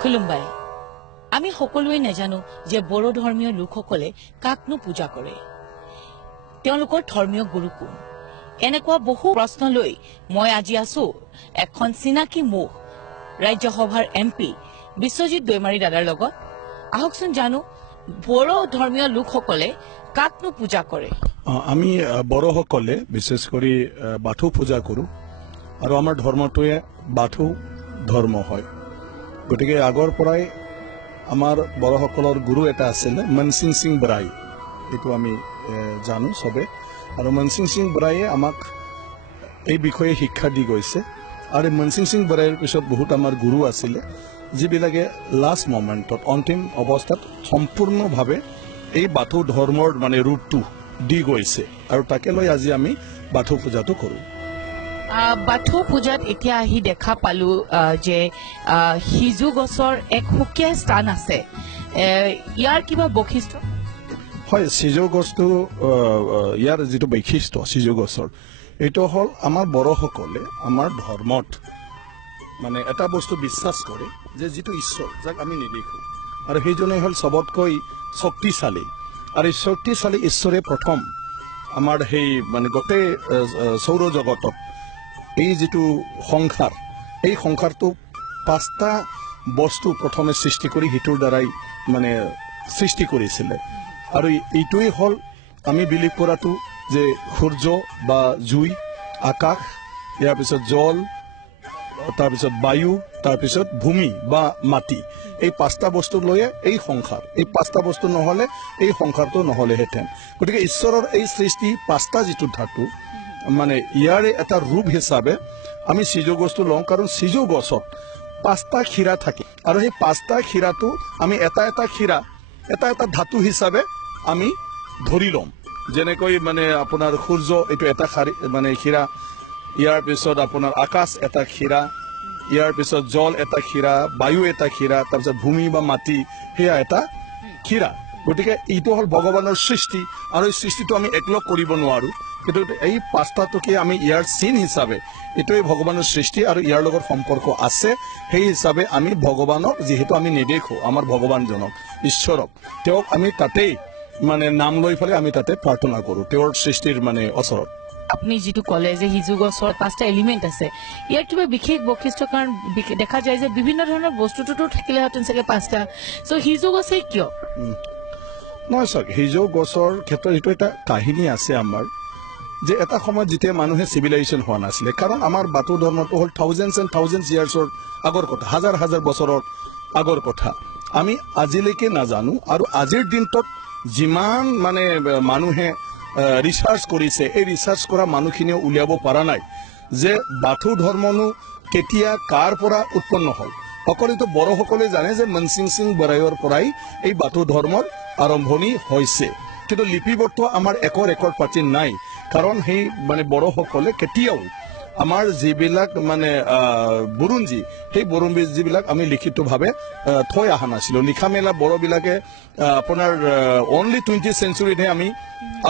খুলুমবাই আমি সকলোৱে নাজানো যে বড়ো ধৰ্মীয় লোকসকলে কাকনো পূজা কৰে তেওঁলোকৰ ধৰ্মীয় গুৰু কোন এনেকুৱা বহু প্ৰশ্ন লৈ মই আজি আছো এখন চিনাকি মুখ ৰাজ্যসভাৰ এমপি বিশ্বজিৎ দৈমাৰী দাদাৰ লগত আহকচোন জানো বড়ো ধৰ্মীয় লোকসকলে কাকনো পূজা কৰে আমি বড়োসকলে বিশেষ কৰি বাথৌ পূজা কৰো আৰু আমাৰ ধৰ্মটোৱে বাথৌ ধৰ্ম হয় গতিকে আগৰ পৰাই আমাৰ বড়োসকলৰ গুৰু এটা আছিল মনসিং সিং বৰাই এইটো আমি জানো সবে আৰু মনসিং সিং বৰায়ে আমাক এই বিষয়ে শিক্ষা দি গৈছে আৰু মনসিং সিং বৰাইৰ পিছত বহুত আমাৰ গুৰু আছিল যিবিলাকে লাষ্ট মোমেণ্টত অন্তিম অৱস্থাত সম্পূৰ্ণভাৱে এই বাথৌ ধৰ্মৰ মানে ৰূপটো দি গৈছে আৰু তাকে লৈ আজি আমি বাথৌ পূজাটো কৰো বাথৌ পূজাত এতিয়া আহি দেখা পালো যে সিজু গছৰ এক সুকীয়া স্থান আছে ইয়াৰ কিবা বৈশিষ্ট্য হয় সিজু গছটো ইয়াৰ যিটো বৈশিষ্ট্য সিজু গছৰ এইটো হ'ল আমাৰ বড়োসকলে আমাৰ ধৰ্মত মানে এটা বস্তু বিশ্বাস কৰে যে যিটো ঈশ্বৰ যাক আমি নেদেখো আৰু সেইজনে হ'ল সবতকৈ শক্তিশালী আৰু এই শক্তিশালী ঈশ্বৰে প্ৰথম আমাৰ সেই মানে গোটেই সৌৰ জগতত এই যিটো সংসাৰ এই সংসাৰটো পাঁচটা বস্তু প্ৰথমে সৃষ্টি কৰি হিটোৰ দ্বাৰাই মানে সৃষ্টি কৰিছিলে আৰু এইটোৱে হ'ল আমি বিলিভ কৰাটো যে সূৰ্য বা জুই আকাশ ইয়াৰ পিছত জল তাৰপিছত বায়ু তাৰপিছত ভূমি বা মাটি এই পাঁচটা বস্তু লৈয়ে এই সংসাৰ এই পাঁচটা বস্তু নহ'লে এই সংসাৰটো নহ'লেহেঁতেন গতিকে ঈশ্বৰৰ এই সৃষ্টি পাঁচটা যিটো ধাতু মানে ইয়াৰে এটা ৰূপ হিচাপে আমি সিজু গছটো লওঁ কাৰণ সিজু গছত পাঁচটা ক্ষীৰা থাকে আৰু সেই পাঁচটা ক্ষীৰাটো আমি এটা এটা ক্ষীৰা এটা এটা ধাতু হিচাপে আমি ধৰি ল'ম যেনেকৈ মানে আপোনাৰ সূৰ্য এইটো এটা মানে ক্ষীৰা ইয়াৰ পিছত আপোনাৰ আকাশ এটা ক্ষীৰা ইয়াৰ পিছত জল এটা ক্ষীৰা বায়ু এটা ক্ষীৰা তাৰপিছত ভূমি বা মাটি সেয়া এটা ক্ষীৰা গতিকে এইটো হ'ল ভগৱানৰ সৃষ্টি আৰু এই সৃষ্টিটো আমি একলগ কৰিব নোৱাৰো কিন্তু এই পাঁচটাটোকে আমি ইয়াৰ চিন হিচাপে এইটোৱে ভগৱানৰ সৃষ্টি আৰু ইয়াৰ লগত সম্পৰ্ক আছে সেই হিচাপে আমি ভগৱানক যিহেতু আমি নেদেখো আমাৰ ভগৱানজনক ঈশ্বৰক তেওঁক আমি তাতেই মানে নাম লৈ পেলাই আমি তাতে প্ৰাৰ্থনা কৰো তেওঁৰ সৃষ্টিৰ মানে ওচৰত আপুনি যেটো কলে যে সিজু গছৰ পাঁচটা এলিমেন্ট আছে ইয়াৰ কিবা বিশেষ বৈশিষ্ট্য কাৰণ দেখা যায় যে বিভিন্ন ধৰণৰ বস্তুটো থাকিলে হতেন চাগে পাঁচটা সো সিজু গছে কিয় নহয় চাওক সিজু গছৰ ক্ষেত্ৰত এইটো এটা কাহিনী আছে আমাৰ যে এটা সময়ত যেতিয়া মানুহে চিভিলাইজেশ্যন হোৱা নাছিলে কাৰণ আমাৰ বাথৌ ধৰ্মটো হ'ল থাউজেণ্ডছ এণ্ড থাউজেণ্ডছ ইয়াৰ্ছৰ আগৰ কথা হাজাৰ হাজাৰ বছৰৰ আগৰ কথা আমি আজিলৈকে নাজানো আৰু আজিৰ দিনটোত যিমান মানে মানুহে ৰিচাৰ্চ কৰিছে এই ৰিচাৰ্চ কৰা মানুহখিনিও উলিয়াব পৰা নাই যে বাথৌ ধৰ্মনো কেতিয়া কাৰ পৰা উৎপন্ন হ'ল সকলোতো বড়োসকলে জানে যে মনসিং সিং বৰাইৰ পৰাই এই বাথৌ ধৰ্মৰ আৰম্ভণি হৈছে কিন্তু লিপিবদ্ধ আমাৰ একৰ প্ৰাচীন নাই কাৰণ সেই মানে বড়োসকলে কেতিয়াও আমাৰ যিবিলাক মানে বুৰঞ্জী সেই বুৰঞ্জীবিলাক আমি লিখিতভাৱে থৈ অহা নাছিলোঁ লিখা মেলা বড়োবিলাকে আপোনাৰ অনলি 20th চেঞ্চুৰীতহে আমি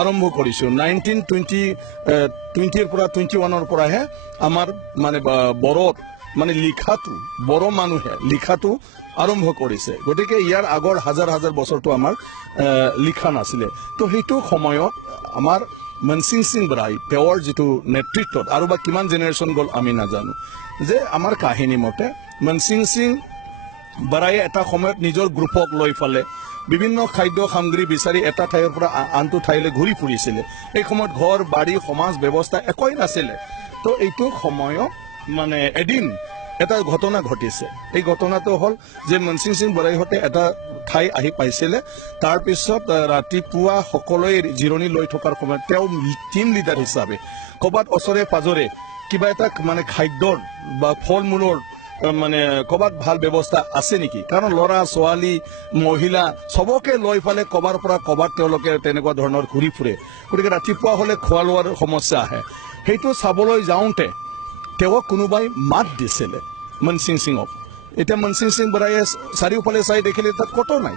আৰম্ভ কৰিছোঁ 1920ৰ পৰা 21ৰ পৰাহে আমাৰ মানে বড়োত মানে লিখাটো বড়ো মানুহে লিখাটো আৰম্ভ কৰিছে গতিকে ইয়াৰ আগৰ হাজাৰ হাজাৰ বছৰটো আমাৰ লিখা নাছিলে তো সেইটো সময়ত আমাৰ মনসিং সিং বৰাই তেওঁৰ যিটো নেতৃত্বত আৰু বা কিমান জেনেৰেশ্যন গ'ল আমি নাজানো যে আমাৰ কাহিনী মতে মনসিং সিং বৰায়ে এটা সময়ত নিজৰ গ্ৰুপক লৈ ফালে বিভিন্ন খাদ্য সামগ্ৰী বিচাৰি এটা ঠাইৰ পৰা আনটো ঠাইলৈ ঘূৰি ফুৰিছিলে এই সময়ত ঘৰ বাৰী সমাজ ব্যৱস্থা একোৱেই নাছিলে তো এইটো সময়ত মানে এদিন এটা ঘটনা ঘটিছে এই ঘটনাটো হ'ল যে মনসিং সিং বৰাইহঁতে এটা ঠাই আহি পাইছিলে তাৰপিছত ৰাতিপুৱা সকলোৱে জিৰণি লৈ থকাৰ সময়ত তেওঁ টিম লিডাৰ হিচাপে ক'ৰবাত ওচৰে পাজৰে কিবা এটা মানে খাদ্যৰ বা ফল মূলৰ মানে ক'ৰবাত ভাল ব্যৱস্থা আছে নেকি কাৰণ ল'ৰা ছোৱালী মহিলা চবকে লৈ ফালে ক'ৰবাৰ পৰা ক'ৰবাত তেওঁলোকে তেনেকুৱা ধৰণৰ ঘূৰি ফুৰে গতিকে ৰাতিপুৱা হ'লে খোৱা লোৱাৰ সমস্যা আহে সেইটো চাবলৈ যাওঁতে তেওঁক কোনোবাই মাত দিছিলে মনসিং সিঙক এতিয়া মনসিং সিং বৰায়ে চাৰিওফালে চাই দেখিলে তাত ক'তো নাই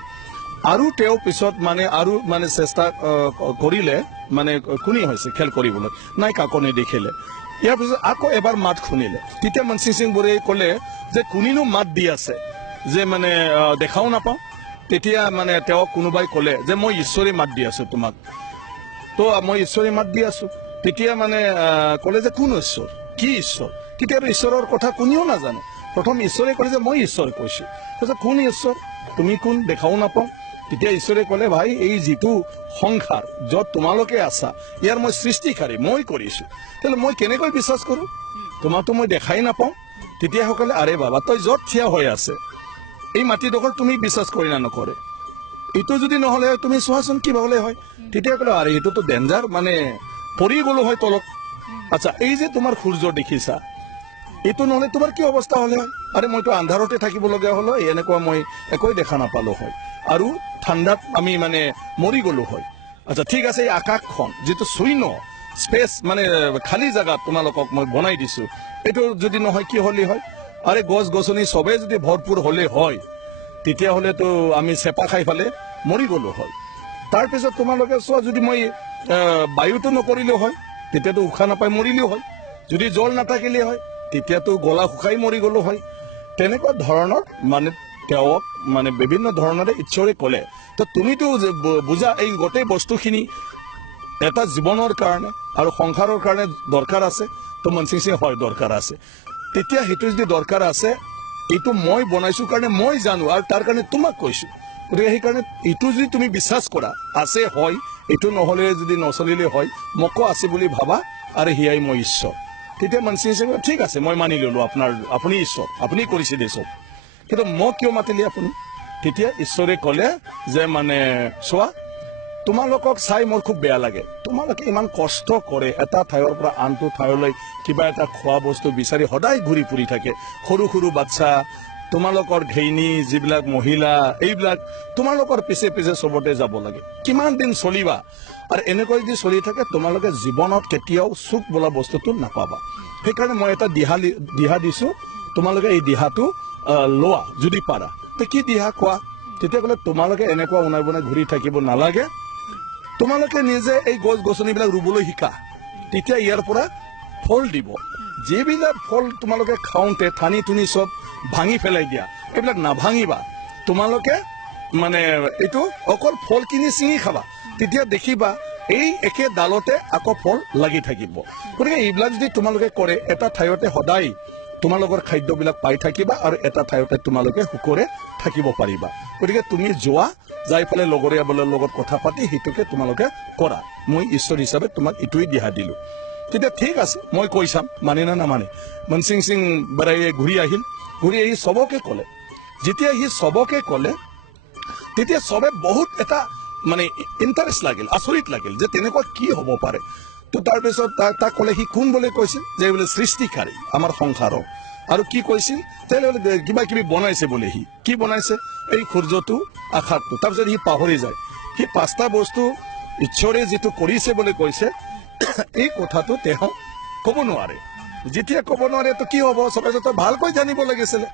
আৰু তেওঁ পিছত মানে চেষ্টা কৰিলে মানে কোনে হৈছে খেল কৰিবলৈ নাই কাকো নেদেখিলে ইয়াৰ পিছত আকৌ এবাৰ মাত শুনিলে তেতিয়া মনসিং সিং বৰায়ে ক'লে যে কোনেনো মাত দি আছে যে মানে দেখাও নাপাওঁ তেতিয়া মানে তেওঁক কোনোবাই ক'লে যে মই ঈশ্বৰে মাত দি আছো তোমাক তো মই ঈশ্বৰে মাত দি আছো তেতিয়া মানে ক'লে যে কোন ঈশ্বৰ কি ঈশ্বৰ তেতিয়াতো ঈশ্বৰৰ কথা কোনেও নাজানে প্ৰথম ঈশ্বৰে ক'লে যে মই ঈশ্বৰ কৈছো তাৰপিছত কোন ঈশ্বৰ তুমি কোন দেখাও নাপাওঁ তেতিয়া ঈশ্বৰে ক'লে ভাই এই যিটো সংসাৰ য'ত তোমালোকে আছা ইয়াৰ মই সৃষ্টিকাৰী মই কৰিছো তেতিয়াহ'লে মই কেনেকৈ বিশ্বাস কৰোঁ তোমাকতো মই দেখাই নাপাওঁ তেতিয়া সকলে আৰে বাবা তই য'ত থিয় হৈ আছে এই মাটিডোখৰ তুমি বিশ্বাস কৰি না নকৰে এইটো যদি নহ'লে তুমি চোৱাচোন কিবা হ'লে হয় তেতিয়া ক'লে আৰে এইটোতো ডেঞ্জাৰ মানে পৰি গ'লো হয় তলত আচ্ছা এই যে তোমাৰ সূৰ্য দেখিছা এইটো নহ'লে তোমাৰ কি অৱস্থা হ'লে হয় আৰে মইতো আন্ধাৰতে থাকিবলগীয়া হ'ল এনেকুৱা মই একোৱে দেখা নাপালো হয় আৰু ঠাণ্ডাত আমি মানে মৰি গ'লো হয় আচ্ছা ঠিক আছে এই আকাশখন যিটো শূন্য স্পেচ মানে খালী জেগাত তোমালোকক মই বনাই দিছো এইটো যদি নহয় কি হ'লে হয় আৰে গছ গছনি চবেই যদি ভৰপূৰ হ'লে হয় তেতিয়াহ'লেতো আমি চেপা খাই ফালে মৰি গ'লো হয় তাৰপিছত তোমালোকে চোৱা যদি মই বায়ুটো নকৰিলেও হয় তেতিয়াতো উশাহ নাপাই মৰিলেও হয় যদি জল নাথাকিলে হয় তেতিয়াতো গলা শুকাই মৰি গ'লো হয় তেনেকুৱা ধৰণৰ মানে তেওঁক মানে বিভিন্ন ধৰণেৰে ঈশ্বৰে ক'লে তো তুমিতো বুজা এই গোটেই বস্তুখিনি এটা জীৱনৰ কাৰণে আৰু সংসাৰৰ কাৰণে দৰকাৰ আছে তো মনসিং সিং হয় দৰকাৰ আছে তেতিয়া সেইটো যদি দৰকাৰ আছে এইটো মই বনাইছো কাৰণে মই জানো আৰু তাৰ কাৰণে তোমাক কৈছো গতিকে সেইকাৰণে এইটো যদি তুমি বিশ্বাস কৰা আছে হয় এইটো নহ'লে যদি নচলিলে হয় মোকো আছে বুলি ভাবা আৰু হিয়াই মই ঈশ্বৰ তেতিয়া মনসিং সিং ঠিক আছে মই মানি ললো আপুনি ঈশ্বৰ আপুনি কৰিছে দে চব কিন্তু মোক কিয় মাতিলে আপুনি তেতিয়া ঈশ্বৰে ক'লে যে মানে চোৱা তোমালোকক চাই মোৰ খুব বেয়া লাগে তোমালোকে ইমান কষ্ট কৰে এটা ঠাইৰ পৰা আনটো ঠাইলৈ কিবা এটা খোৱা বস্তু বিচাৰি সদায় ঘূৰি ফুৰি থাকে সৰু সৰু বাচ্চা তোমালোকৰ ঘেইনী যিবিলাক মহিলা এইবিলাক তোমালোকৰ পিছে পিছে চবতে যাব লাগে কিমান দিন চলিবা আৰু এনেকৈ যদি চলি থাকে তোমালোকে জীৱনত কেতিয়াও সুখ বোলা বস্তুটো নাপাবা সেইকাৰণে মই এটা দিহা দিছো তোমালোকে এই দিহাটো লোৱা যদি পাৰা তো কি দিহা কোৱা তেতিয়া ক'লে তোমালোকে এনেকুৱা উনাই বনাই ঘূৰি থাকিব নালাগে তোমালোকে নিজে এই গছ গছনিবিলাক ৰুবলৈ শিকা তেতিয়া ইয়াৰ পৰা ফল দিব যিবিলাক ফল তোমালোকে খাওঁতে ঠানি ঠুনি চব ভাঙি পেলাই দিয়া এইবিলাক নাভাঙিবা তোমালোকে মানে এইটো অকল ফল কিনি ছিঙি খাবা তেতিয়া দেখিবা এই একে ডালতে আকৌ ফল লাগি থাকিব গতিকে এইবিলাক যদি তোমালোকে কৰে এটা ঠাইতে সদায় তোমালোকৰ খাদ্যবিলাক পাই থাকিবা আৰু এটা ঠাইতে তোমালোকে সুখৰে থাকিব পাৰিবা গতিকে তুমি যোৱা যাই পেলাই লগৰীয়াবোৰৰ লগত কথা পাতি সেইটোকে তোমালোকে কৰা মই ঈশ্বৰ হিচাপে তোমাক এইটোৱেই দিহা দিলো তেতিয়া ঠিক আছে মই কৈ চাম মানে না নামানে মনসিং সিং বেৰায়ে ঘূৰি আহি চবকে ক'লে যেতিয়া সি চবকে ক'লে তেতিয়া চবে বহুত এটা মানে ইণ্টাৰেষ্ট লাগিল আচৰিত লাগিল যে তেনেকুৱা কি হ'ব পাৰে তো তাৰপিছত তাক ক'লে সি কোন বুলি কৈছিল যে বোলে সৃষ্টিকাৰী আমাৰ সংসাৰৰ আৰু কি কৈছিল তেনেহ'লে কিবা কিবি বনাইছে বোলে সি কি বনাইছে এই সূৰ্যটো আকাশটো তাৰপিছত সি পাহৰি যায় সি পাঁচটা বস্তু ঈশ্বৰে যিটো কৰিছে বুলি কৈছে এই কথাটো তেওঁ ক'ব নোৱাৰে যেতিয়া ক'ব নোৱাৰে তো কি হ'ব চবে ভালকৈ জানিব লাগিছিলে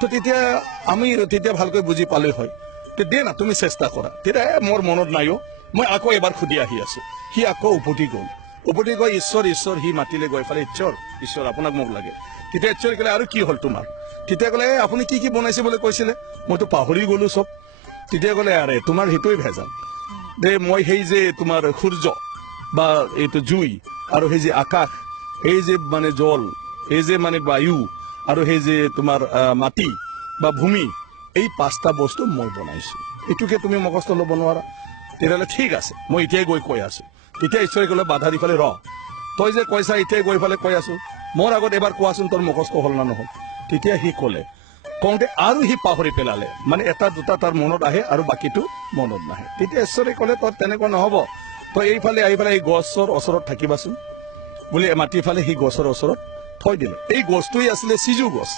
তো তেতিয়া ভালকৈ বুজি পালে হয় দে না তুমি চেষ্টা কৰা তেতিয়া মোৰ মনত নাইও মই আকৌ এবাৰ সুধি আহি আছো সি আকৌ উভতি গ'ল গৈ ঈশ্বৰ সি মাতিলে গৈ ফালে ঈশ্বৰ আপোনাক মোক লাগে তেতিয়া ঈশ্বৰে ক'লে আৰু কি হ'ল তোমাৰ তেতিয়া ক'লে আপুনি কি কি বনাইছে বুলি কৈছিলে মইতো পাহৰি গ'লো চব তেতিয়া ক'লে আৰে তোমাৰ সেইটোৱে ভেজাল দে মই সেই যে তোমাৰ সূৰ্য বা এইটো জুই আৰু সেই যে আকাশ এই যে মানে জল এই যে মানে বায়ু আৰু সেই যে তোমাৰ মাটি বা ভূমি এই পাঁচটা বস্তু মই বনাইছো এইটোকে তুমি মুখস্থ ল'ব নোৱাৰা তেতিয়াহ'লে ঠিক আছে মই এতিয়াই গৈ কৈ আছো তেতিয়া ঈশ্বৰে ক'লে বাধা দি ফালে তই যে কৈছা এতিয়াই গৈ ফালে কৈ আছো মোৰ আগত এবাৰ কোৱাচোন তোৰ মুখস্থ হ'ল না নহ'ল তেতিয়া সি ক'লে কওঁতে আৰু সি পাহৰি পেলালে মানে এটা দুটা তাৰ মনত আহে আৰু বাকীটো মনত নাহে তেতিয়া ঈশ্বৰে ক'লে তোৰ তেনেকুৱা নহ'ব তই এইফালে আহি পেলাই এই গছৰ ওচৰত থাকিবাচোন বুলি মাতি ফালে সি গছৰ ওচৰত থৈ দিলে এই গছটোৱেই আছিলে সিজু গছ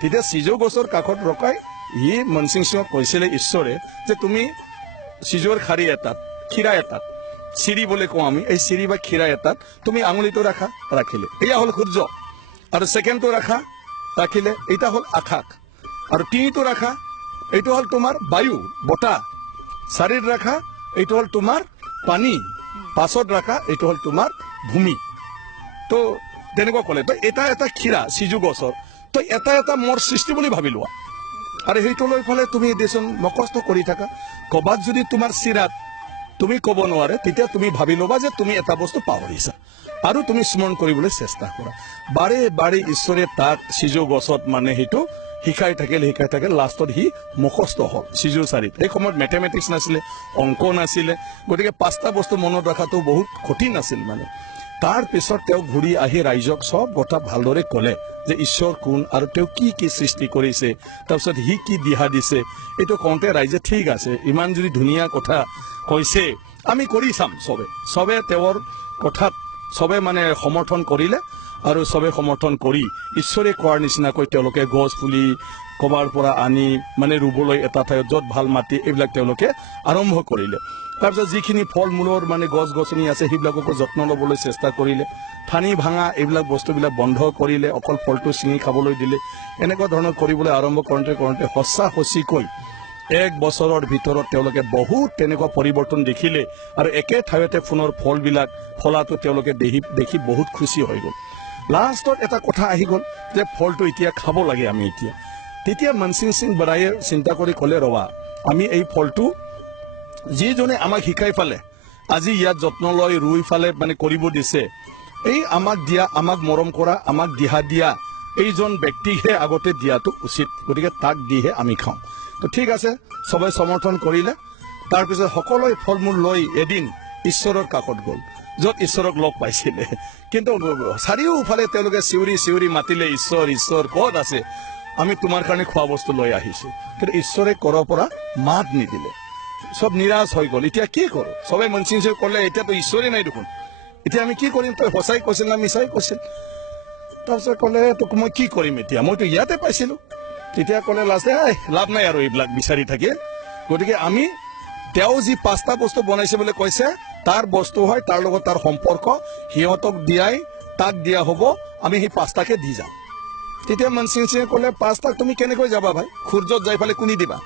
তেতিয়া সিজু গছৰ কাষত ৰখাই ই মনসিং সিঙক কৈছিলে ঈশ্বৰে যে তুমি সিজুৰ খাৰী এটাত খিৰা এটাত চিৰি বুলি কওঁ আমি এই চিৰি বা খিৰা এটাত তুমি আঙুলিটো ৰাখিলে এয়া হ'ল সূৰ্য আৰু ছেকেণ্ডটো ৰাখিলে এইটা হ'ল আকাশ আৰু তিনিটো ৰাখা এইটো হ'ল তোমাৰ বায়ু বতাহ চাৰিত ৰাখা এইটো হ'ল তোমাৰ পানী পাঁচত ৰাখা এইটো হ'ল তোমাৰ ভূমি তো তেনেকুৱা ক'লে তো এটা খিৰা সিজু গছৰ তো এটা মোৰ সৃষ্টি বুলি ভাবি লোৱা আৰু সেইটো লৈ ফালে তুমি দেচোন মকষ্ট কৰি থাকা ক'বাত যদি তোমাৰ চিৰাত তুমি ক'ব নোৱাৰে তেতিয়া তুমি ভাবি ল'বা যে তুমি এটা বস্তু পাহৰিছা আৰু তুমি স্মৰণ কৰিবলৈ চেষ্টা কৰা বাৰে বাৰে ঈশ্বৰে তাক সিজু গছত মানে সেইটো শিকাই থাকে লাষ্টত সি মুখস্থ হ'ল সিজু চাৰিত এই সময়ত মেথমেটিক্স নাছিলে অংক নাছিলে গতিকে 5টা বস্তু মনত ৰখাটো বহুত কঠিন আছিল মানে তাৰ পিছত তেওঁ ঘূৰি আহি ৰাইজক সব কথা ভালদৰে ক'লে যে ঈশ্বৰ কোন আৰু তেওঁ কি কি সৃষ্টি কৰিছে তাৰপিছত সি কি দিহা দিছে এইটো কওঁতে ৰাইজে ঠিক আছে ইমান যদি ধুনীয়া কথা কৈছে আমি কৰি চাম সবে তেওঁৰ কথাত সবে মানে সমৰ্থন কৰিলে আৰু সবে সমৰ্থন কৰি ঈশ্বৰে কোৱাৰ নিচিনাকৈ তেওঁলোকে গছ পুলি কবাৰ পৰা আনি মানে ৰুবলৈ এটা ঠাইত য'ত ভাল মাটি এইবিলাক তেওঁলোকে আৰম্ভ কৰিলে তাৰপিছত যিখিনি ফল মূলৰ মানে গছ গছনি আছে সেইবিলাককো যত্ন ল'বলৈ চেষ্টা কৰিলে ঠানি ভাঙা এইবিলাক বস্তুবিলাক বন্ধ কৰিলে অকল ফলটো ছিঙি খাবলৈ দিলে এনেকুৱা ধৰণৰ কৰিবলৈ আৰম্ভ কৰোঁতে সঁচা সঁচিকৈ 1 বছৰৰ ভিতৰত তেওঁলোকে বহুত তেনেকুৱা পৰিৱৰ্তন দেখিলে আৰু একে ঠাইতে পুনৰ ফলবিলাক ফলাটো তেওঁলোকে দেখি বহুত খুশি হৈ গ'ল লাষ্টত এটা কথা আহি গ'ল যে ফলটো এতিয়া খাব লাগে আমি এতিয়া তেতিয়া মনসিং সিং বৰায়ে চিন্তা কৰি ক'লে ৰবা আমি এই ফলটো যিজনে আমাক শিকাই ফালে আজি ইয়াত যত্ন লৈ ৰুই ফালে মানে কৰিব দিছে এই আমাক দিয়া আমাক মৰম কৰা আমাক দিহা দিয়া এইজন ব্যক্তিহে আগতে দিয়াটো উচিত গতিকে তাক দিহে আমি খাওঁ তো ঠিক আছে সবে সমৰ্থন কৰিলে তাৰপিছত সকলোৱে ফল মূল লৈ এদিন ঈশ্বৰৰ কাকত গ'ল য'ত ঈশ্বৰক লগ পাইছিলে কিন্তু চাৰিওফালে তেওঁলোকে চিঞৰি মাতিলে ঈশ্বৰ ক'ত আছে আমি তোমাৰ কাৰণে খোৱা বস্তু লৈ আহিছো কিন্তু ঈশ্বৰে ক'ৰ পৰা মাত নিদিলে সব নিৰাশ হৈ গ'ল এতিয়া কি কৰোঁ সবে মনসিং সিং ক'লে এতিয়াতো ঈশ্বৰে নাই দেখোন এতিয়া আমি কি কৰিম তই সঁচাই কৈছিল না মিছাই কৈছিল তাৰপিছত ক'লে তোক মই কি কৰিম এতিয়া মইতো ইয়াতে পাইছিলো তেতিয়া ক'লে লাষ্টে লাভ নাই আৰু এইবিলাক বিচাৰি থাকে গতিকে আমি তেওঁ যি 5টা বস্তু বনাইছে বুলি কৈছে তাৰ বস্তু হয় তাৰ লগত তাৰ সম্পৰ্ক সিহঁতক দিয়াই তাক দিয়া হ'ব আমি সেই 5টাকে দি যাম তেতিয়া মনসিং সিঙে ক'লে 5টাক তুমি কেনেকৈ যাবা ভাই সূৰ্যত যাই ফালে কোনি দিবা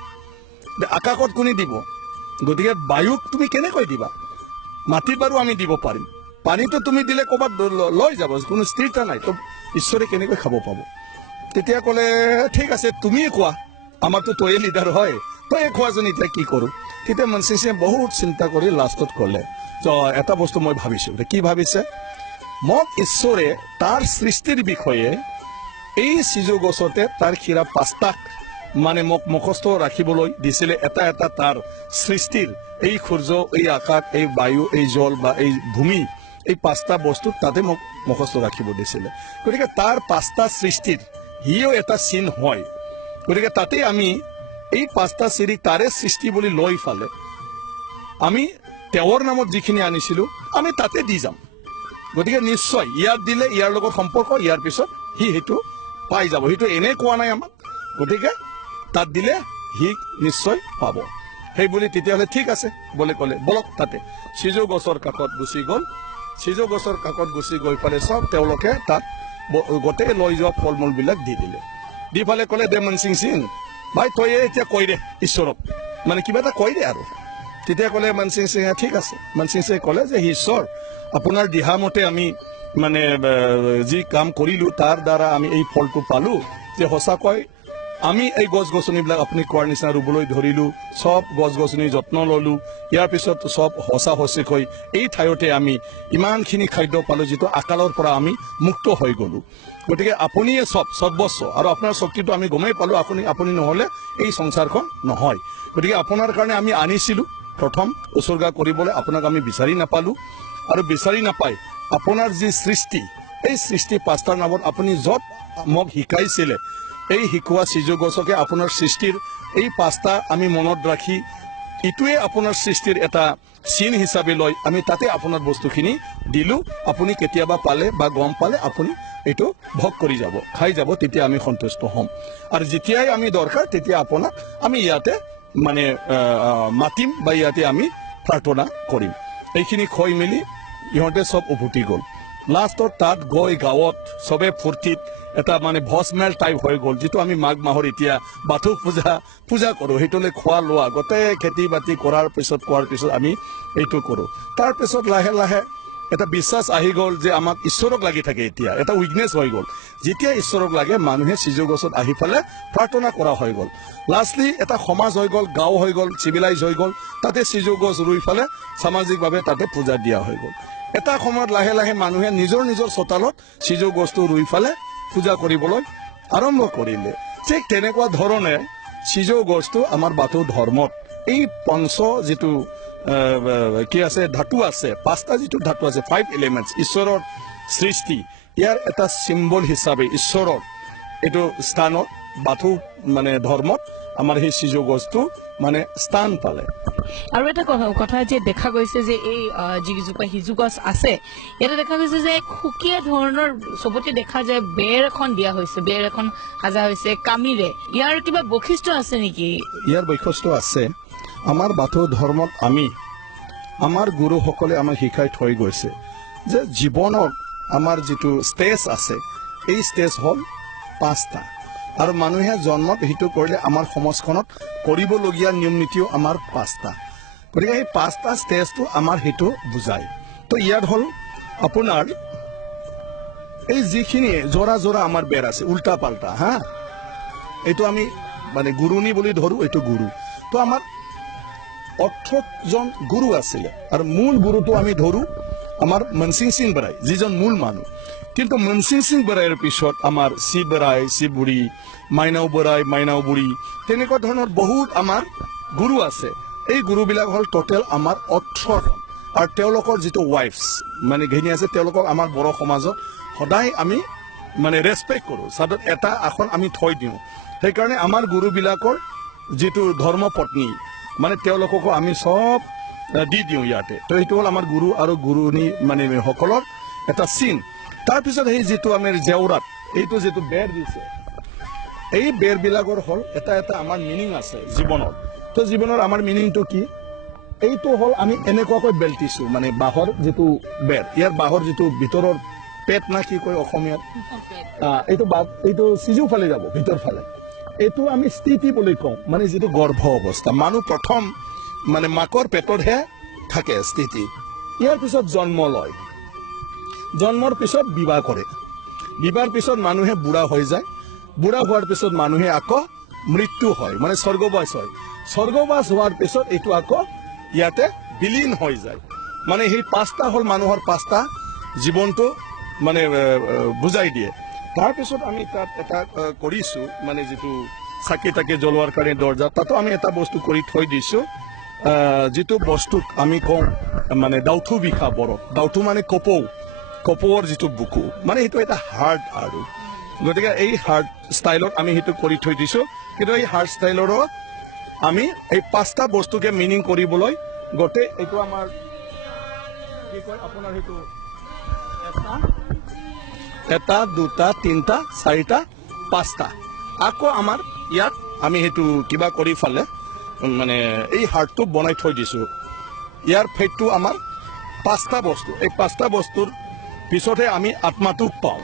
আকাশত কোনি দিব গতিকে বায়ুক তুমি কেনেকৈ দিবা মাটিত বাৰু আমি দিব পাৰিম পানীটো তুমি দিলে ক'ৰবাত লৈ যাব কোনো স্থিৰতা নাই তো ঈশ্বৰে কেনেকৈ খাব পাব তেতিয়া ক'লে ঠিক আছে তুমিয়ে কোৱা আমাৰতো তয়ে লিডাৰ হয় তয়ে কোৱাচোন এতিয়া কি কৰোঁ তেতিয়া মনসিং সিঙে বহুত চিন্তা কৰি লাষ্টত ক'লে এটা বস্তু মই ভাবিছোঁ কি ভাবিছে মোক ঈশ্বৰে তাৰ সৃষ্টিৰ বিষয়ে এই সিজু গছতে তাৰ শিৰা 5টাক মানে মোক মুখস্থ ৰাখিবলৈ দিছিলে এটা তাৰ সৃষ্টিৰ এই সূৰ্য এই আকাশ এই বায়ু এই জল বা এই ভূমি এই 5টা বস্তু তাতে মোক মুখস্থ ৰাখিব দিছিলে গতিকে তাৰ 5টা সৃষ্টিৰ হিও এটা চিন হয় গতিকে তাতে আমি এই 5টা চিৰি তাৰে সৃষ্টি বুলি লৈ ফালে আমি তেওঁৰ নামত যিখিনি আনিছিলো আমি তাতে দি যাম গতিকে নিশ্চয় ইয়াত দিলে ইয়াৰ লগত সম্পৰ্ক ইয়াৰ পিছত সি সেইটো পাই যাব সেইটো এনে কোৱা নাই আমাক গতিকে তাত দিলে সি নিশ্চয় পাব সেই বুলি তেতিয়াহ'লে ঠিক আছে বুলি ক'লে বলক তাতে সিজু গছৰ কাষত গুচি গ'ল সিজু গছৰ কাষত গুচি গৈ ফালে সব তেওঁলোকে তাত গোটেই লৈ যোৱা ফল মূলবিলাক দি দিলে দি ফালে ক'লে দে মনসিং সিং ভাই তই এতিয়া কৈ দে ঈশ্বৰক মানে কিবা এটা কৈ দে আৰু তেতিয়া ক'লে মনসিং সিঙে ঠিক আছে মনসিং সিঙে ক'লে যে ঈশ্বৰ আপোনাৰ দিহা মতে আমি মানে যি কাম কৰিলো তাৰ দ্বাৰা আমি এই ফলটো পালো যে সঁচাকৈ আমি এই গছ গছনিবিলাক আপুনি কোৱাৰ নিচিনা ৰুবলৈ ধৰিলো সব গছ গছনি যত্ন ল'লো ইয়াৰ পিছত সব সঁচা সঁচিকৈ এই ঠাইতে আমি ইমানখিনি খাদ্য পালো যিটো আকালৰ পৰা আমি মুক্ত হৈ গ'লো গতিকে আপুনিয়ে সৰ্বস্ব আৰু আপোনাৰ শক্তিটো আমি গমেই পালো আপুনি নহ'লে এই সংসাৰখন নহয় গতিকে আপোনাৰ কাৰণে আমি আনিছিলো প্ৰথম উচৰ্গা কৰিবলৈ আপোনাক আমি বিচাৰি নাপালো আৰু বিচাৰি নাপাই আপোনাৰ যি সৃষ্টি এই সৃষ্টি 5টাৰ নামত আপুনি য'ত মোক শিকাইছিলে এই শিকোৱা সিজু গছকে আপোনাৰ সৃষ্টিৰ এই 5টা আমি মনত ৰাখি ইটোৱে আপোনাৰ সৃষ্টিৰ এটা চিন হিচাপে লৈ আমি তাতে আপোনাৰ বস্তুখিনি দিলো আপুনি কেতিয়াবা পালে বা গম পালে আপুনি এইটো ভোগ কৰি যাব খাই যাব তেতিয়া আমি সন্তুষ্ট হ'ম আৰু যেতিয়াই আমি দৰকাৰ তেতিয়া আপোনাক আমি ইয়াতে মানে মাতিম বা ইয়াতে আমি প্ৰাৰ্থনা কৰিম এইখিনি খৈ মেলি ইহঁতে সব উভতি গ'ল লাষ্টত তাত গৈ গাঁৱত সবে ফূৰ্তিত এটা মানে ভজমেল টাইপ হৈ গ'ল যিটো আমি মাঘ মাহৰ এতিয়া বাথৌ পূজা কৰোঁ সেইটোলৈ খোৱা লোৱা গোটেই খেতি বাতি কৰাৰ পিছত আমি এইটো কৰোঁ তাৰপিছত লাহে লাহে এটা বিশ্বাস আহি গ'ল যে আমাক ঈশ্বৰক লাগি থাকে এতিয়া এটা উইকনেছ হৈ গ'ল যেতিয়া ঈশ্বৰক লাগে মানুহে সিজু গছত আহি পেলাই প্ৰাৰ্থনা কৰা হৈ গ'ল লাষ্টলি এটা সমাজ হৈ গ'ল গাঁও হৈ গ'ল চিভিলাইজ হৈ গ'ল তাতে সিজু গছ ৰুই পেলাই সামাজিকভাৱে তাতে পূজা দিয়া হৈ গ'ল এটা সময়ত লাহে লাহে মানুহে নিজৰ নিজৰ চোতালত সিজু গছটো ৰুই পেলাই পূজা কৰিবলৈ আৰম্ভ কৰিলে ঠিক তেনেকুৱা ধৰণে সিজু গছটো আমাৰ বাথৌ ধৰ্মত এই পঞ্চ যিটো কি আছে ধাতু আছে পাঁচটা যিটো ধাতু আছে 5 এলিমেন্টস ঈশ্বৰৰ সৃষ্টি ইয়াৰ এটা সিম্বল হিচাপে ঈশ্বৰৰ এইটো স্থানত বাথৌ মানে ধৰ্মত আমাৰ সেই সিজু গছটো মানে স্থান পালে আৰু এটা কথা যে দেখা গৈছে যে এই যিজোপা সিজু গছ আছে এটা দেখা গৈছে যে খুকিয়া ধৰণৰ সবতে দেখা যায় বেৰ এখন দিয়া হৈছে বেৰ এখন সাজা হৈছে কামিৰে ইয়াৰ কিবা বৈশিষ্ট্য আছে নেকি ইয়াৰ বৈশিষ্ট্য আছে আমাৰ বাথৌ ধৰ্মত আমি আমাৰ গুৰুসকলে আমাক শিকাই থৈ গৈছে যে জীৱনৰ আমাৰ যিটো ষ্টেজ আছে এই ষ্টেজ হ'ল 5টা আৰু মানুহে জন্মত হিটো কৰিলে আমাৰ সমাজখনত কৰিবলগীয়া নিয়ম নীতিও আমাৰ 5টা গতিকে এই 5টা ষ্টেজটো আমাৰ হিটো বুজায় তো ইয়াত হ'ল আপোনাৰ এই যিখিনি জোৰা জোৰা আমাৰ বেৰ আছে উল্টা পাল্টা হা এইটো আমি মানে গুৰুনি বুলি ধৰো এইটো গুৰু তো আমাৰ 18 জন গুৰু আছিলে আৰু মূল গুৰুটো আমি ধৰো আমাৰ মনসিং সিং বৰাই যিজন মূল মানুহ কিন্তু মনসিং সিং বৰাইৰ পিছত আমাৰ শিৱ বৰাই শিৱ বুঢ়ী মাইনাও বৰাই মাইনাও বুঢ়ী তেনেকুৱা ধৰণৰ বহুত আমাৰ গুৰু আছে এই গুৰুবিলাক হ'ল টোটেল আমাৰ 18 জন আৰু তেওঁলোকৰ যিটো ৱাইফছ মানে ঘেনি আছে তেওঁলোকক আমাৰ বড়ো সমাজত সদায় আমি মানে ৰেসপেক্ট কৰো সাদত এটা আসন আমি থৈ দিওঁ সেইকাৰণে আমাৰ গুৰুবিলাকৰ যিটো ধৰ্মপত্নী মানে তেওঁলোককো আমি সব দি দিওঁ ইয়াতে তো এইটো হ'ল আমাৰ গুৰু আৰু গুৰুনি মানে সকলৰ এটা চিন তাৰপিছত এই যিটো আমাৰ জেউৰাত এইটো যিটো বেৰ দিছে এই বেৰবিলাকৰ হ'ল এটা এটা আমাৰ মিনিং আছে জীৱনৰ তো জীৱনৰ আমাৰ মিনিংটো কি এইটো হ'ল আমি এনেকুৱাকৈ বেল্টিছো মানে বাঁহৰ যিটো বেৰ ইয়াৰ বাঁহৰ যিটো ভিতৰৰ পেট না কি কয় অসমীয়াত এইটো সিজু ফালে যাব ভিতৰ ফালে এইটো আমি স্থিতি বুলি কওঁ মানে যিটো গৰ্ভ অৱস্থা মানুহ প্ৰথম মানে মাকৰ পেটতহে থাকে স্থিতি ইয়াৰ পিছত জন্ম লয় জন্মৰ পিছত বিবাহ কৰে বিবাহৰ পিছত মানুহে বুঢ়া হৈ যায় বুঢ়া হোৱাৰ পিছত মানুহে আকৌ মৃত্যু হয় মানে স্বৰ্গবাস হয় স্বৰ্গবাস হোৱাৰ পিছত এইটো আকৌ ইয়াতে বিলীন হৈ যায় মানে সেই 5টা হ'ল মানুহৰ 5টা জীৱনটো মানে বুজাই দিয়ে তাৰপিছত আমি তাত এটা কৰিছো মানে যিটো চাকি তাকি জ্বলোৱাৰ কাৰণে দৰ্জা তাতো আমি এটা বস্তু কৰি থৈ দিছো যিটো বস্তুক আমি কওঁ মানে দাউথু বিখা বড় দাউথু মানে কপৌৰ যিটো বুকু মানে সেইটো এটা হাৰ্ট আৰু গতিকে এই হাৰ্ট ষ্টাইলত আমি সেইটো কৰি থৈ দিছো কিন্তু এই হাৰ্ট ষ্টাইলৰো আমি এই 5টা বস্তুকে মিনিং কৰিবলৈ গোটেই এইটো আমাৰ কি কয় আপোনাৰ সেইটো এটা দুটা তিনিটা চাৰিটা 5টা আকৌ আমাৰ ইয়াত আমি সেইটো কিবা কৰি ফালে মানে এই হাৰ্টটো বনাই থৈ দিছো ইয়াৰ ফেটটো আমাৰ 5টা বস্তু এই 5টা বস্তুৰ পিছতহে আমি আত্মাটোক পাওঁ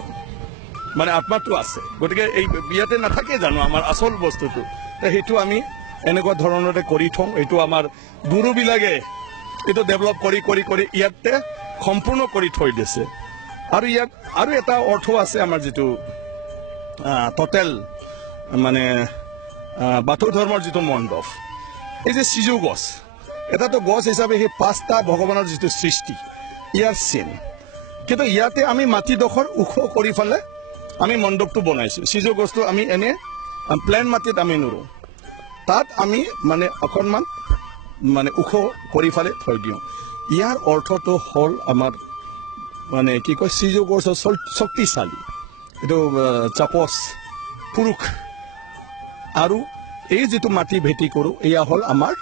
মানে আত্মাটো আছে গতিকে এই ইয়াতে নাথাকে জানো আমাৰ আচল বস্তুটো সেইটো আমি এনেকুৱা ধৰণৰে কৰি থওঁ এইটো আমাৰ গুৰুবিলাকে এইটো ডেভেলপ কৰি কৰি কৰি ইয়াতে সম্পূৰ্ণ কৰি থৈ দিছে আৰু ইয়াত আৰু এটা অৰ্থ আছে আমাৰ যিটো টোটেল মানে বাথৌ ধৰ্মৰ যিটো মণ্ডপ এই যে সিজু গছ এটাতো গছ হিচাপে সেই 5টা ভগৱানৰ যিটো সৃষ্টি ইয়াৰ চিন কিন্তু ইয়াতে আমি মাটিডোখৰ ওখ কৰি ফালে আমি মণ্ডপটো বনাইছো সিজু গছটো আমি এনে প্লেন মাটিত আমি নুৰো তাত আমি মানে অকণমান মানে ওখ কৰি ফালে থৈ দিওঁ ইয়াৰ অৰ্থটো হ'ল আমাৰ মানে কি কয় সিজু গছ শক্তিশালী এইটো চাপচ পুৰুষ আৰু এই যিটো মাটি ভেটি কৰো এয়া হ'ল আমাৰ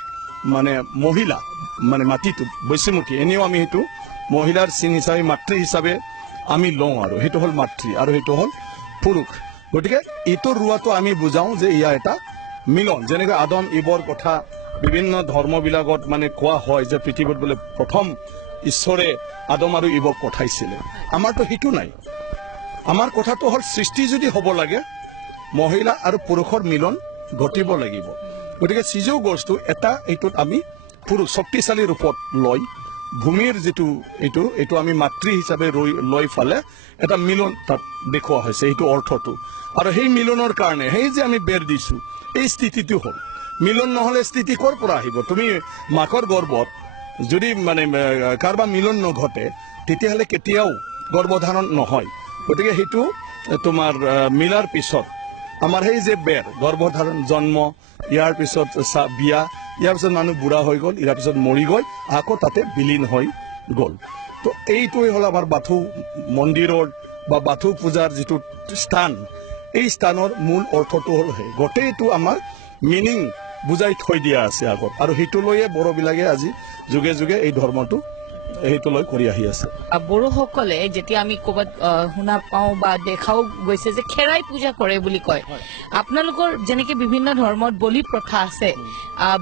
মানে মহিলা মানে মাটিটো বৈশ্যমুখী এনেও আমি সেইটো মহিলাৰ চিন হিচাপে মাতৃ হিচাপে আমি লওঁ আৰু সেইটো হ'ল মাতৃ আৰু সেইটো হ'ল পুৰুষ গতিকে এইটোৰ ৰুৱাটো আমি বুজাওঁ যে ইয়া এটা মিলন যেনেকৈ আদম ইবৰ কথা বিভিন্ন ধৰ্মবিলাকত মানে কোৱা হয় যে পৃথিৱীত বোলে প্ৰথম ঈশ্বৰে আদম আৰু ইবক পঠাইছিলে আমাৰতো সেইটো নাই আমাৰ কথাটো হ'ল সৃষ্টি যদি হ'ব লাগে মহিলা আৰু পুৰুষৰ মিলন ঘটিব লাগিব গতিকে সিজু গছটো এটা এইটোত আমি পুৰুষ শক্তিশালী ৰূপত লয় ভূমিৰ যিটো এইটো আমি মাতৃ হিচাপে লৈ ফালে এটা মিলন তাত দেখুওৱা হৈছে এইটো অৰ্থটো আৰু সেই মিলনৰ কাৰণে সেই যে আমি বেৰ দিছো এই স্থিতিটো হ'ল মিলন নহলে স্থিতি ক'ৰ পৰা আহিব তুমি মাকৰ গৰ্ভত যদি মানে কাৰোবাৰ মিলন নঘটে তেতিয়াহ'লে কেতিয়াও গৰ্ভধাৰণ নহয় গতিকে সেইটো তোমাৰ মিলাৰ পিছত আমাৰ সেই যে বেৰ গৰ্ভধাৰণ জন্ম ইয়াৰ পিছত বিয়া ইয়াৰ পিছত মানুহ বুঢ়া হৈ গ'ল ইয়াৰ পিছত মৰি গৈ আকৌ তাতে বিলীন হৈ গ'ল তো এইটোৱে হ'ল আমাৰ বাথৌ মন্দিৰৰ বা বাথৌ পূজাৰ যিটো স্থান এই স্থানৰ মূল অৰ্থটো হ'ল সেই গোটেইটো আমাৰ মিনিং বুজাই থৈ দিয়া আছে আগত আৰু সেইটো লৈয়ে বড়োবিলাকে আজি যুগে যুগে এই ধৰ্মটো সেইটো লৈ কৰি আহি আছে বড়োসকলে যেতিয়া আমি ক'ৰবাত শুনা পাওঁ বা দেখাও গৈছে যে খেৰাই পূজা কৰে বুলি কয় আপোনালোকৰ যেনেকে বিভিন্ন ধৰ্মত বলি প্ৰথা আছে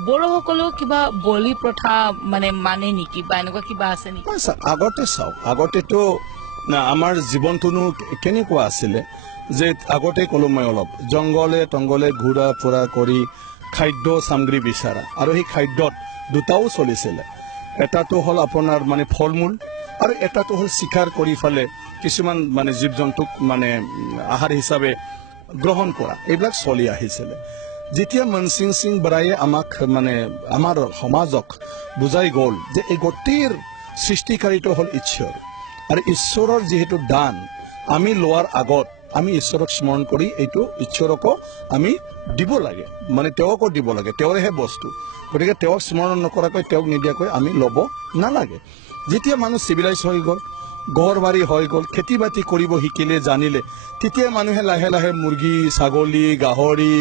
বড়োসকলেও কিবা বলি প্ৰথা মানে নেকি বা এনেকুৱা কিবা আছে নেকি আগতে চাওক আগতেতো আমাৰ জীৱনটোনো কেনেকুৱা আছিলে যে আগতে ক'লো মই অলপ জংগলে টংগলে ঘূৰা ফুৰা কৰি খাদ্য সামগ্ৰী বিচাৰা আৰু সেই খাদ্যত দুটাও চলিছিলে এটাটো হ'ল আপোনাৰ মানে ফল মূল আৰু এটাটো হ'ল চিকাৰ কৰি ফালে কিছুমান মানে জীৱ জন্তুক মানে আহাৰ হিচাপে গ্ৰহণ কৰা এইবিলাক চলি আহিছিলে যেতিয়া মনসিং সিং বৰায়ে আমাক মানে আমাৰ সমাজক বুজাই গ'ল যে এই গোটেইৰ সৃষ্টিকাৰীটো হ'ল ঈশ্বৰ আৰু ঈশ্বৰৰ যিহেতু দান আমি লোৱাৰ আগত আমি ঈশ্বৰক স্মৰণ কৰি এইটো ঈশ্বৰকো আমি দিব লাগে মানে তেওঁকো দিব লাগে তেওঁৰহে বস্তু গতিকে তেওঁক স্মৰণ নকৰাকৈ তেওঁক নিদিয়াকৈ আমি ল'ব নালাগে যেতিয়া মানুহ চিভিলাইজ হৈ গ'ল ঘৰ বাৰী হৈ গ'ল খেতি বাতি কৰিব শিকিলে জানিলে তেতিয়া মানুহে লাহে লাহে মুৰ্গী ছাগলী গাহৰি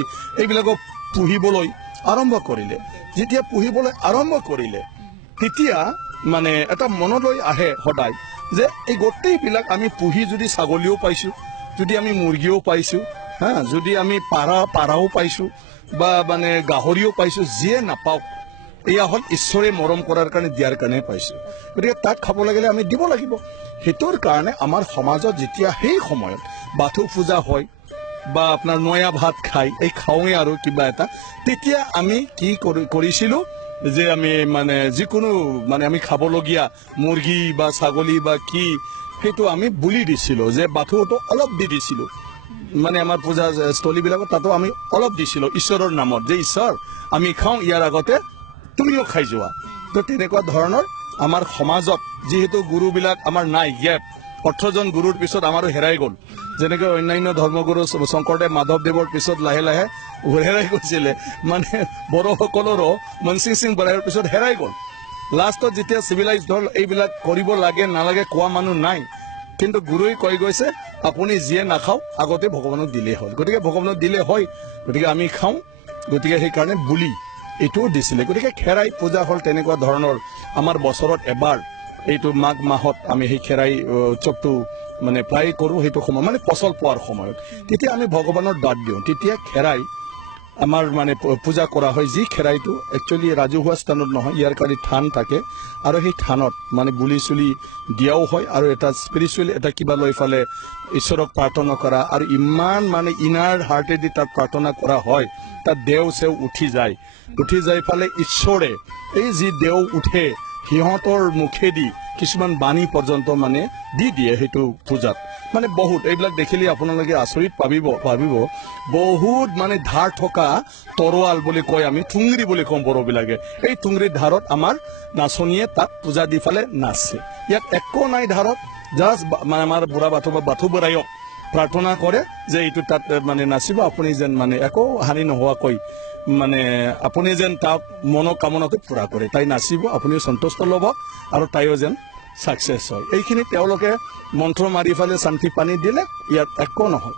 এইবিলাকক পুহিবলৈ আৰম্ভ কৰিলে যেতিয়া পুহিবলৈ আৰম্ভ কৰিলে তেতিয়া মানে এটা মনলৈ আহে সদায় যে এই গোটেইবিলাক আমি পুহি যদি ছাগলীও পাইছো যদি আমি মুৰ্গীও পাইছো হা যদি আমি পাৰাও পাইছো বা মানে গাহৰিও পাইছো যিয়ে নাপাওক এয়া হ'ল ঈশ্বৰে মৰম কৰাৰ কাৰণে দিয়াৰ কাৰণে পাইছো গতিকে তাক খাব লাগিলে আমি দিব লাগিব সেইটোৰ কাৰণে আমাৰ সমাজত যেতিয়া সেই সময়ত বাথৌ পূজা হয় বা আপোনাৰ নয়া ভাত খাই এই খাওঁৱে আৰু কিবা এটা তেতিয়া আমি কি কৰিছিলো যে আমি মানে যিকোনো মানে আমি খাবলগীয়া মুৰ্গী বা ছাগলী বা কি সেইটো আমি বুলি দিছিলো যে বাথৌটো অলপ দি দিছিলো মানে আমাৰ পূজা স্থলীবিলাকত তাতো আমি অলপ দিছিলো ঈশ্বৰৰ নামত যে ঈশ্বৰ আমি খাওঁ ইয়াৰ আগতে তুমিও খাই যোৱা তো তেনেকুৱা ধৰণৰ আমাৰ সমাজত যিহেতু গুৰুবিলাক আমাৰ নাই গেপ 18জন গুৰুৰ পিছত আমাৰো হেৰাই গ'ল যেনেকৈ অন্যান্য ধৰ্মগুৰু শংকৰদেৱ মাধৱদেৱৰ পিছত লাহে লাহে হেৰাই গৈছিলে মানে বড়োসকলৰো মনসিং সিং বৰাইৰ পিছত হেৰাই গ'ল লাষ্টত যেতিয়া চিভিলাইজ হ'ল এইবিলাক কৰিব লাগে নালাগে কোৱা মানুহ নাই কিন্তু গুৰুই কৈ গৈছে আপুনি যিয়ে নাখাওক আগতে ভগৱানক দিলেই হ'ল গতিকে ভগৱানক দিলে হয় গতিকে আমি খাওঁ গতিকে সেইকাৰণে বুলি এইটোও দিছিলে গতিকে খেৰাই পূজা হ'ল তেনেকুৱা ধৰণৰ আমাৰ বছৰত এবাৰ এইটো মাঘ মাহত আমি সেই খেৰাই উৎসৱটো মানে প্ৰায় কৰোঁ সেইটো সময় মানে ফচল পোৱাৰ সময়ত তেতিয়া আমি ভগৱানৰ দাঁত দিওঁ তেতিয়া খেৰাই আমাৰ মানে পূজা কৰা হয় যি খেৰাইটো একচুৱেলি ৰাজহুৱা স্থানত নহয় ইয়াৰ কাৰণে থান থাকে আৰু সেই থানত মানে বুলি চুলি দিয়াও হয় আৰু এটা স্পিৰিচুৱেল এটা কিবা লৈ ফালে ঈশ্বৰক প্ৰাৰ্থনা কৰা আৰু ইমান মানে ইনাৰ হাৰ্টেদি তাত প্ৰাৰ্থনা কৰা হয় তাত দেও চেও উঠি যায় ফালে ঈশ্বৰে এই যি দেও উঠে সিহঁতৰ মুখেদি কিছুমান বাণী পৰ্যন্ত মানে দি দিয়ে সেইটো পূজাত মানে বহুত এইবিলাক দেখিলে আপোনালোকে আচৰিত ভাবিব বহুত মানে ধাৰ থকা তৰোৱাল বুলি কয় আমি ঠুংৰি বুলি কওঁ বড়োবিলাকে এই ঠুংৰিৰ ধাৰত আমাৰ নাচনীয়ে তাত পূজা দি ফালে নাচে ইয়াত একো নাই ধাৰত জাষ্ট মানে আমাৰ বুঢ়া বাথৌ বা বাথৌ বৰায়ক প্ৰাৰ্থনা কৰে যে এইটো তাত মানে নাচিব আপুনি যেন মানে একো হানি নোহোৱাকৈ মানে আপুনি যেন তাক মনোকামনাটো পূৰা কৰে তাই নাচিব আপুনিও সন্তুষ্ট ল'ব আৰু তাইও যেন সাকসেস হয় এইখিনি তেওঁলোকে মন্ত্ৰ মাৰি ফালে শান্তি পানী দিলে ইয়াত একো নহয়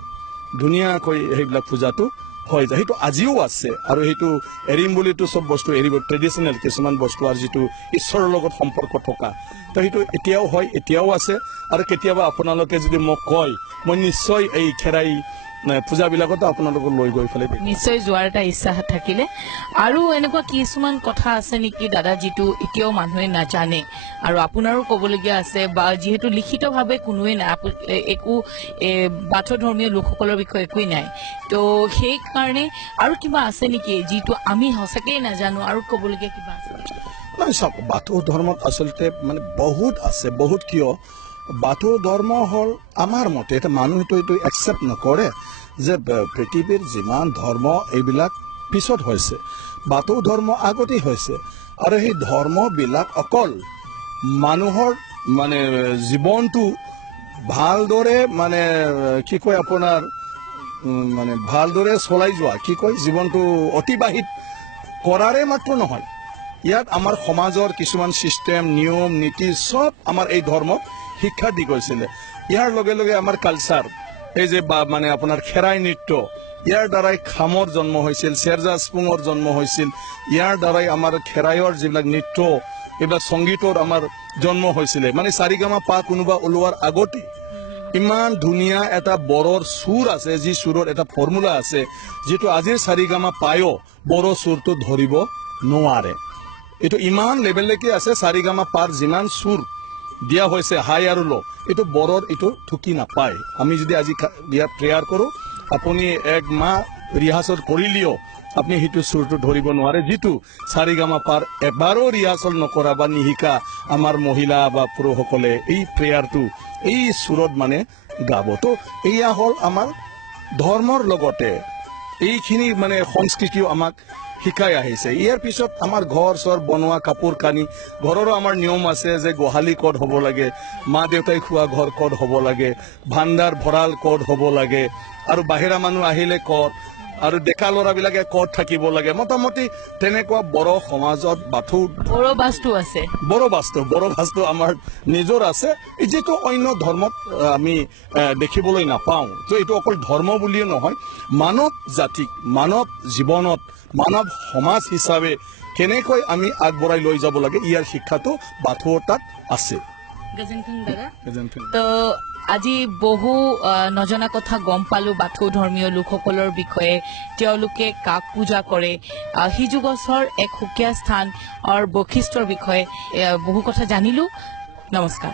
ধুনীয়াকৈ সেইবিলাক পূজাটো হৈ যায় সেইটো আজিও আছে আৰু সেইটো এৰিম বুলিতো চব বস্তু এৰিব ট্ৰেডিশ্যনেল কিছুমান বস্তু আৰু যিটো ঈশ্বৰৰ লগত সম্পৰ্ক থকা তো সেইটো এতিয়াও হয় এতিয়াও আছে আৰু কেতিয়াবা আপোনালোকে যদি মোক কয় মই নিশ্চয় এই খেৰাই পূজাবিলাকতো আপোনালোকক লৈ গৈ ফালে নিশ্চয় যোৱাৰ এটা ইচ্ছা থাকিলে আৰু এনেকুৱা কিছুমান কথা আছে নেকি দাদা যিটো এতিয়াও মানুহে নাজানে আৰু আপোনাৰো ক'বলগীয়া আছে বা যিহেতু লিখিতভাৱে কোনোৱে নাই একো বাথৌ ধৰ্মীয় লোকসকলৰ বিষয়ে একোৱেই নাই তো সেইকাৰণে আৰু কিবা আছে নেকি যিটো আমি সঁচাকৈয়ে নাজানো আৰু ক'বলগীয়া কিবা আছে নাই চাওক বাথৌ ধৰ্মত আচলতে মানে বহুত আছে বহুত কিয় বাথৌ ধৰ্ম হ'ল আমাৰ মতে এটা মানুহেতো এইটো একচেপ্ট নকৰে যে পৃথিৱীৰ যিমান ধৰ্ম এইবিলাক পিছত হৈছে বাথৌ ধৰ্ম আগতেই হৈছে আৰু সেই ধৰ্মবিলাক অকল মানুহৰ মানে জীৱনটো ভালদৰে মানে কি কয় আপোনাৰ মানে ভালদৰে চলাই যোৱা কি কয় জীৱনটো অতিবাহিত কৰাৰে মাত্ৰ নহয় ইয়াত আমাৰ সমাজৰ কিছুমান চিষ্টেম নিয়ম নীতি সব আমাৰ এই ধৰ্মক শিক্ষা দি গৈছিলে ইয়াৰ লগে লগে আমাৰ কালচাৰ এই যে মানে আপোনাৰ খেৰাই নৃত্য ইয়াৰ দ্বাৰাই খামৰ জন্ম হৈছিল চেৰজা স্পুঙৰ জন্ম হৈছিল ইয়াৰ দ্বাৰাই আমাৰ খেৰাইৰ যিবিলাক নৃত্য এইবিলাক সংগীতৰ আমাৰ জন্ম হৈছিলে মানে সাৰিগামা পা কোনোবা ওলোৱাৰ আগতে ইমান ধুনীয়া এটা বড়োৰ সুৰ আছে যি সুৰৰ এটা ফৰ্মুলা আছে যেটো আজিৰ সাৰিগামা পায়ো বড়ো সুৰটো ধৰিব নোৱাৰে এটো ইমান লেভেললৈকে আছে সাৰিগামা পাৰ যিমান সুৰ দিয়া হৈছে হাই আৰু লো এটো বড়োৰ এটো ঠুকি নাপায় আমি যদি আজি ইয়াত প্ৰেয়াৰ কৰো আপুনি এক মাহ ৰিহাৰ্সল কৰিলিও আপনি হিটু সুৰটো ধৰিব নোৱাৰে যেটো সাৰিগামা পাৰ এবাৰো ৰিহাৰ্সল নকৰা বা নিহিকা আমাৰ মহিলা বা পুৰুষসকলে এই প্ৰেয়াৰটো এই সুৰত মানে গাব তো এয়া হল আমাৰ ধৰ্মৰ লগতে এইখিনি মানে সংস্কৃতিও আমাক শিকাই আহিছে ইয়াৰ পিছত আমাৰ ঘৰ চৰ বনোৱা কাপোৰ কানি ঘৰৰো আমাৰ নিয়ম আছে যে গোহালি ক'ত হ'ব লাগে মা দেউতাই খোৱা ঘৰ ক'ত হ'ব লাগে ভাণ্ডাৰ ভঁৰাল ক'ত হ'ব লাগে আৰু বাহিৰা মানুহ আহিলে ক'ত আৰু ডেকা ল'ৰাবিলাকে ক'ত থাকিব লাগে মোটামুটি তেনেকুৱা বড়ো সমাজত বাথৌ বড়ো বাস্তু আছে বড়ো বাস্তু আমাৰ নিজৰ আছে যেটো অন্য ধৰ্মত আমি দেখিবলৈ নাপাওঁ তো এইটো অকল ধৰ্ম বুলিয়ে নহয় মানৱ জাতিক মানৱ জীৱনত মানৱ সমাজ হিচাপে কেনেকৈ আমি আগবঢ়াই লৈ যাব লাগে ইয়াৰ শিক্ষাটো বাথৌ তাত আছে তো আজি বহু নজনা কথা গম পালো বাথৌ ধৰ্মীয় লোকসকলৰ বিষয়ে তেওঁলোকে কাক পূজা কৰে সিজু গছৰ এক সুকীয়া স্থান আৰু বৈশিষ্ট্যৰ বিষয়ে বহু কথা জানিলো নমস্কাৰ